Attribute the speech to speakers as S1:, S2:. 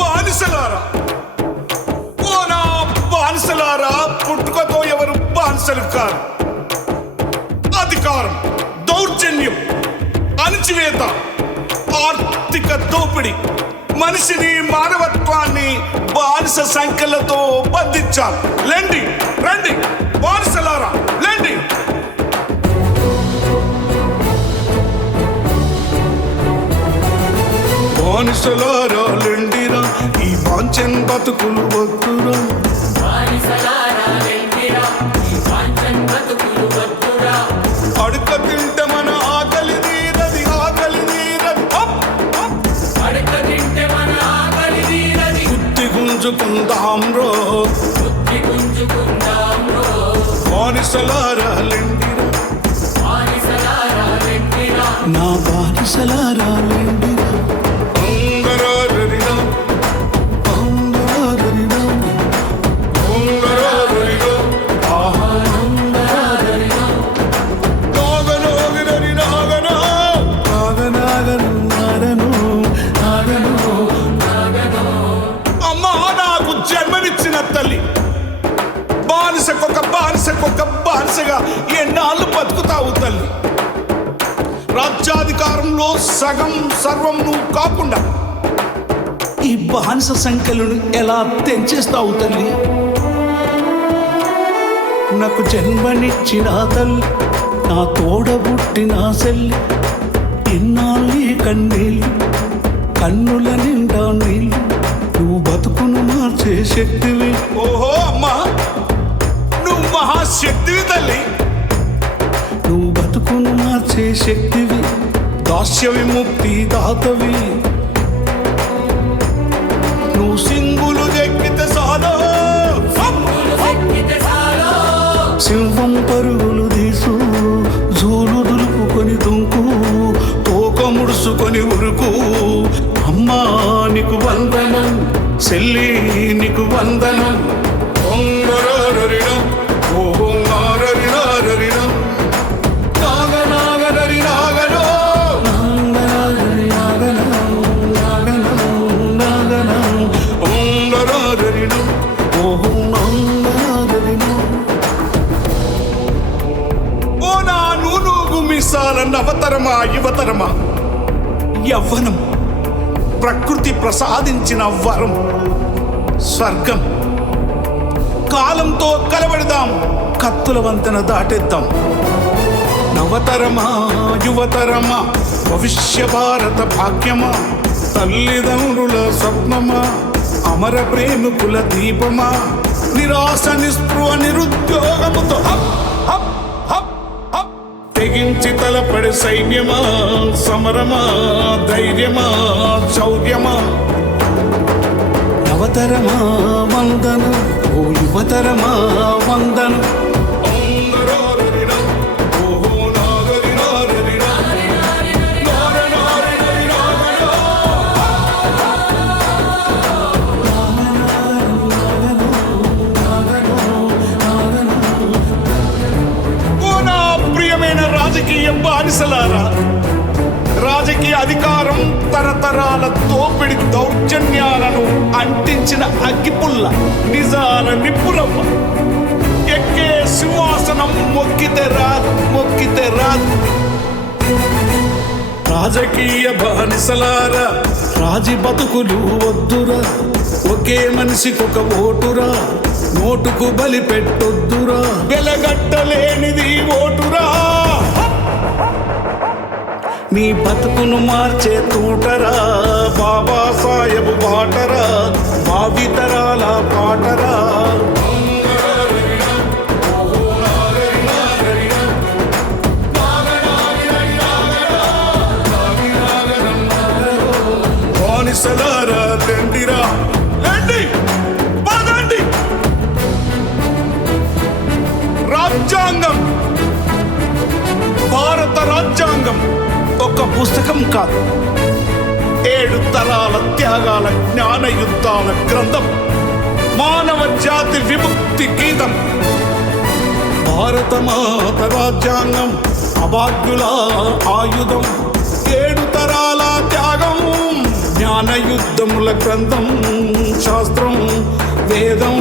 S1: బానిసలారా. నా బానిసలారా పుట్టుకతో ఎవరు బానిసలు కారు. అధికారం దౌర్జన్యం అణచివేత ఆర్థిక దోపిడి మనిషిని మానవత్వాన్ని బానిస సంఖ్యలతో బంధించాలి రండి రండి బానిసలారా. బానిసలారా లెండిరా ఈ వాంఛన్ బతుకులు వద్దురా. అడుక తింటే మన ఆకలి తీరది ఆకలి తీరది. Up, up. బుద్ధి గుంజుకుందాం రో. బానిసలారా లెండిరా
S2: నా బానిసలారా
S1: ఆశగా ఎన్నాళ్ళు బతుకుతావు తల్లి? రాజ్యాధికారంలో సగం సర్వం నువ్వు కాకుండా
S2: ఈ బానిస సంఖ్యలను ఎలా తెంచేస్తావు తల్లి? నాకు జన్మనిచ్చిన తల్లి నా తోడబుట్టిన సెల్లి ఇన్నాళ్ళు ఈ కన్నీళ్ళు కన్నుల నిండా నీళ్ళు నువ్వు బతుకును మార్చే శక్తివి.
S1: ఓహో అమ్మా! మహాశక్తివి తల్లి.
S2: నువ్వు బతుకును మార్చే శక్తివి
S1: దాస్య విముక్తి దాతవి నువ్వు సింగులు జగ్గిత సాలో
S2: సింహం పరుగులు తీసు జూలు దులుపుకొని దుంకు
S1: తోక ముడుసుకొని ఉరుకు.
S2: అమ్మా నీకు వందనం
S1: చెల్లి నీకు వందనం. యవ్వనం ప్రకృతి ప్రసాదించిన వరం. స్వర్గం. కాలంతో కలబడదాం కత్తుల వంతెన దాటేద్దాం. నవతరమా యువతరమా భవిష్య భారత భాగ్యమా తల్లిదండ్రుల స్వప్నమా అమర ప్రేమికుల దీపమా నిరాశ నిస్పృహ నిరుద్యోగముతో తెగించి తలపడి సైన్యమా సమరమా ధైర్యమా శౌర్యమా?
S2: నవతరమా వందన ఓ యువతరమా వందనం.
S1: రాజకీయ బానిసలారా? రాజకీయ అధికారం తరతరాల దోపిడి దౌర్జన్యాలను అంటించిన అగ్గిపుల్ల నిజాల నిప్పురవ్వ ఎక్కే సింహాసనం మొక్కితే రాదు మొక్కితే రాదు. రాజకీయ బానిసలారా
S2: రాజి బతుకులు వద్దురా. ఒకే మనిషికొక ఓటురా నోటుకు బలి పెట్టొద్దురా.
S1: వెలగట్టలేనిది ఓటురా.
S2: నీ బతుకును మార్చే తూటరా
S1: బాబా సాయబు బాటరా భావితరాల పాటరా. బానిసలారా లెండిరా పదండి. రాజ్యాంగం భారత రాజ్యాంగం. ఒక పుస్తకం కాదు. ఏడు తరాల త్యాగాల జ్ఞాన యుద్ధాల గ్రంథం మానవ జాతి విముక్తి గీతం. భారత మాత రాజ్యాంగం అబాధ్యుల ఆయుధం. ఏడు తరాల త్యాగం జ్ఞాన యుద్ధముల గ్రంథం శాస్త్రం వేదం.